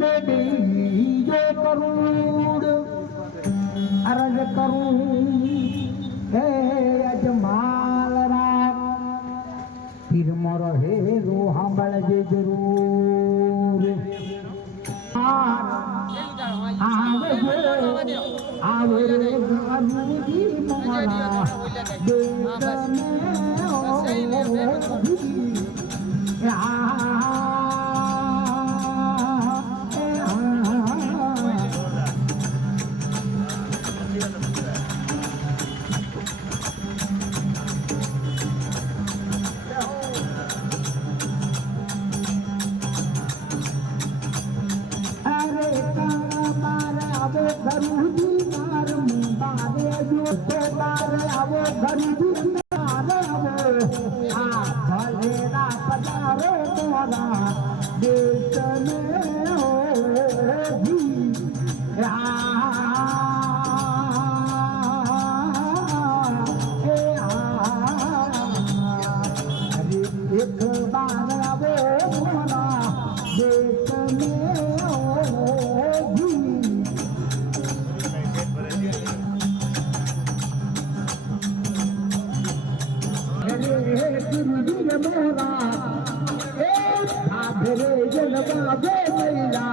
में बीजो करूड़ अर्ज करूं हे अजमाल राम फिर मोर हे रो सांभळ जे जरूर आवे रे गानुजी मोरा देश में घरूजी मार मुंबारे जो तारे आवो घरूजी मार आवो आ भलेरा पधारो मोरा देश में हो जी आ अरे एक बार आवो मोरा देश में हो जी मोरा ए आधरे जन बाबे मैया